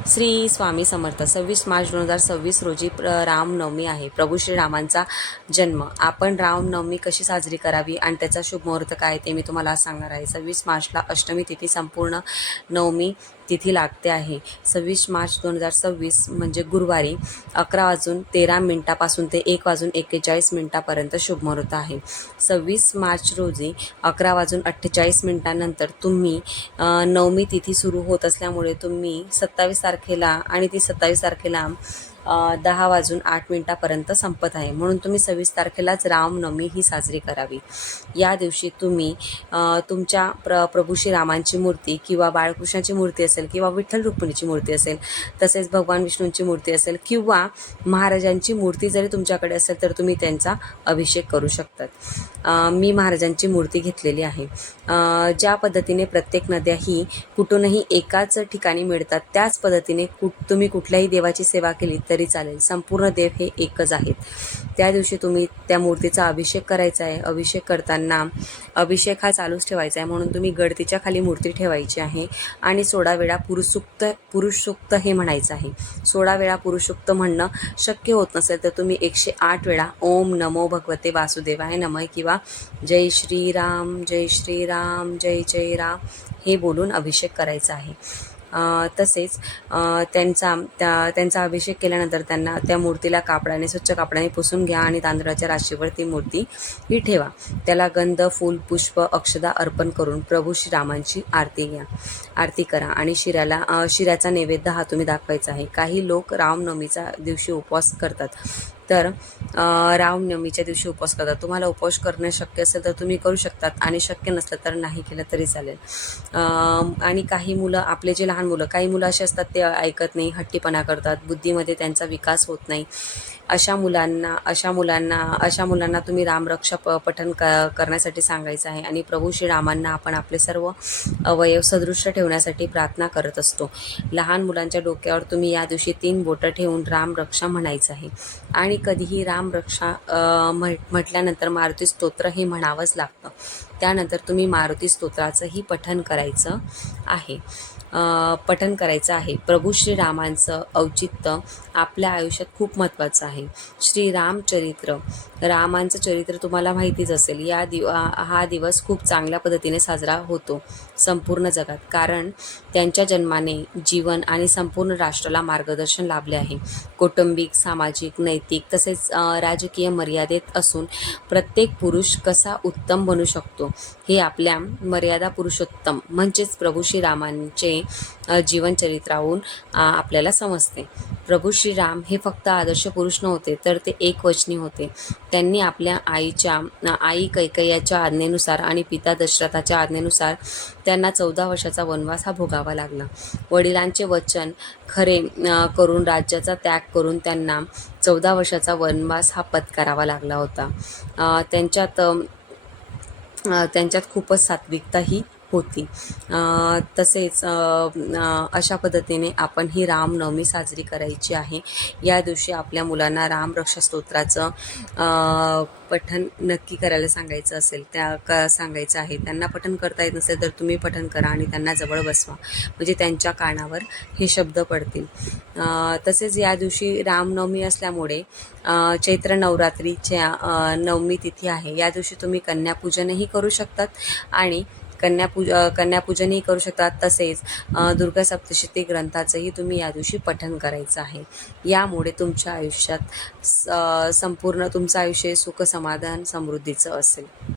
श्री स्वामी समर्थ. 26 मार्च 2026 रोजी रामनवमी आहे. प्रभू श्रीरामांचा जन्म. आपण रामनवमी कशी साजरी करावी आणि त्याचा शुभ मुहूर्त काय ते मी तुम्हाला आज सांगणार आहे. 26 मार्चला अष्टमी तिथी संपूर्ण नवमी तिथी लागते आहे. 26 मार्च 2026 म्हणजे गुरुवारी 11:13 ते 1:41 शुभ मुहूर्त आहे. 26 मार्च रोजी 11:48 तुम्ही नवमी तिथी सुरू होत असल्यामुळे तुम्ही 27 तारखेला आणि ती 27 तारखेला 10:08 संपत आहे. म्हणून तुम्ही 26 तारखेलाच रामनवमी ही साजरी करावी. या दिवशी तुम्ही तुमच्या प्रभू श्रीरामांची मूर्ती किंवा बाळकृष्णाची मूर्ती असेल किंवा विठ्ठल रुक्मिणीची मूर्ती असेल, तसेच भगवान विष्णूंची मूर्ती असेल किंवा महाराजांची मूर्ती जरी तुमच्याकडे असेल तर तुम्ही त्यांचा अभिषेक करू शकतात. मी महाराजांची मूर्ती घेतलेली आहे. ज्या पद्धतीने प्रत्येक नद्या ही कुठूनही एकाच ठिकाणी मिळतात, त्याच पद्धतीने तुम्ही कुठल्याही देवाची सेवा केली तरी चालेल. संपूर्ण देव हे एकच आहेत. त्या दिवशी तुम्ही त्या मूर्तीचा अभिषेक करायचा आहे. अभिषेक करताना अभिषेक हा चालूच ठेवायचा आहे, म्हणून तुम्ही गडतीच्या खाली मूर्ती ठेवायची आहे आणि 16 वेळा पुरुष सूक्त हे म्हणायचं आहे. 16 वेळा पुरुष सूक्त म्हणणं शक्य होत नसेल तर तुम्ही 108 वेळा ओम नमो भगवते वासुदेवाय नमः किंवा जय श्रीराम जय श्रीराम जय जय राम हे बोलून अभिषेक करायचा आहे. तसेच त्यांचा अभिषेक केल्यानंतर त्यांना त्या मूर्तीला स्वच्छ कापडाने पुसून घ्या आणि तांदळाच्या राशीवर ती मूर्ती ही ठेवा. त्याला गंध, फूल, पुष्प, अक्षदा अर्पण करून प्रभू श्रीरामांची आरती करा आणि शिऱ्याचा नैवेद्य हा तुम्ही दाखवायचा आहे. काही लोक रामनवमीच्या दिवशी उपवास करतात, तर रामनवमीच्या दिवशी उपवास करतात. तुम्हाला उपवास करणं शक्य असेल तर तुम्ही करू शकतात आणि शक्य नसलं तर नाही केलं तरी चालेल. आणि काही मुलं, आपले जे लहान मुलं, काही मुलं असे असतात ते ऐकत नाही, हट्टीपणा करतात, बुद्धीमध्ये त्यांचा विकास होत नाही. अशा मुलांना तुम्ही रामरक्षा पठण करण्यासाठी सांगायचं आहे आणि प्रभू श्रीरामांना आपण आपले सर्व अवयव सदृश ठेवण्यासाठी प्रार्थना करत असतो. लहान मुलांच्या डोक्यावर तुम्ही या दिवशी 3 बोटं ठेवून रामरक्षा म्हणायचं आहे आणि कधीही रामरक्षा म्हटल्यानंतर मारुती स्तोत्र हे म्हणावंच लागतं. त्यानंतर तुम्ही मारुती स्तोत्राचंही पठण करायचं आहे. प्रभू श्रीरामांचं औचित्य आपल्या आयुष्यात खूप महत्त्वाचं आहे. रामांचं चरित्र तुम्हाला माहितीच असेल. हा दिवस खूप चांगल्या पद्धतीने साजरा होतो संपूर्ण जगात, कारण त्यांच्या जन्माने जीवन आणि संपूर्ण राष्ट्राला मार्गदर्शन लाभले आहे. कौटुंबिक, सामाजिक, नैतिक तसेच राजकीय मर्यादेत असून प्रत्येक पुरुष कसा उत्तम बनू शकतो हे आपल्या मर्यादा पुरुषोत्तम म्हणजेच प्रभू श्रीरामांचे जीवनचरित्राहून आपल्याला समजते. प्रभू श्रीराम हे फक्त आदर्श पुरुष नव्हते, तर ते एकवचनी होते. त्यांनी आपल्या आई कैकेयीच्या आज्ञेनुसार आणि पिता दशरथाच्या आज्ञेनुसार त्यांना 14 वर्षाचा वनवास हा भोगावा लागला. वडिलांचे वचन खरे करून राज्याचा त्याग करून त्यांना 14 वर्षाचा वनवास हा पत्करावा लागला होता. त्यांच्यात खूपच सात्विकता ही होती. तसेच अशा पद्धतीने आपण ही रामनवमी साजरी करायची आहे. या दिवशी आपल्या मुलांना रामरक्षा स्तोत्राचं पठण नक्की करायला सांगायचं आहे. त्यांना पठण करता येत नसेल तर तुम्ही पठण करा आणि त्यांना जवळ बसवा, म्हणजे त्यांच्या कानावर हे शब्द पडतील. तसेच या दिवशी रामनवमी असल्यामुळे चैत्र नवरात्रीच्या नवमी तिथी आहे. या दिवशी तुम्ही कन्यापूजनही करू शकतात आणि कन्यापूजनही करू शकतात. तसेच दुर्गा सप्तशती ग्रंथाचंही तुम्ही या दिवशी पठण करायचं आहे. यामुळे तुमच्या आयुष्यात संपूर्ण तुमचं आयुष्य सुख, समाधान, समृद्धीचं असेल.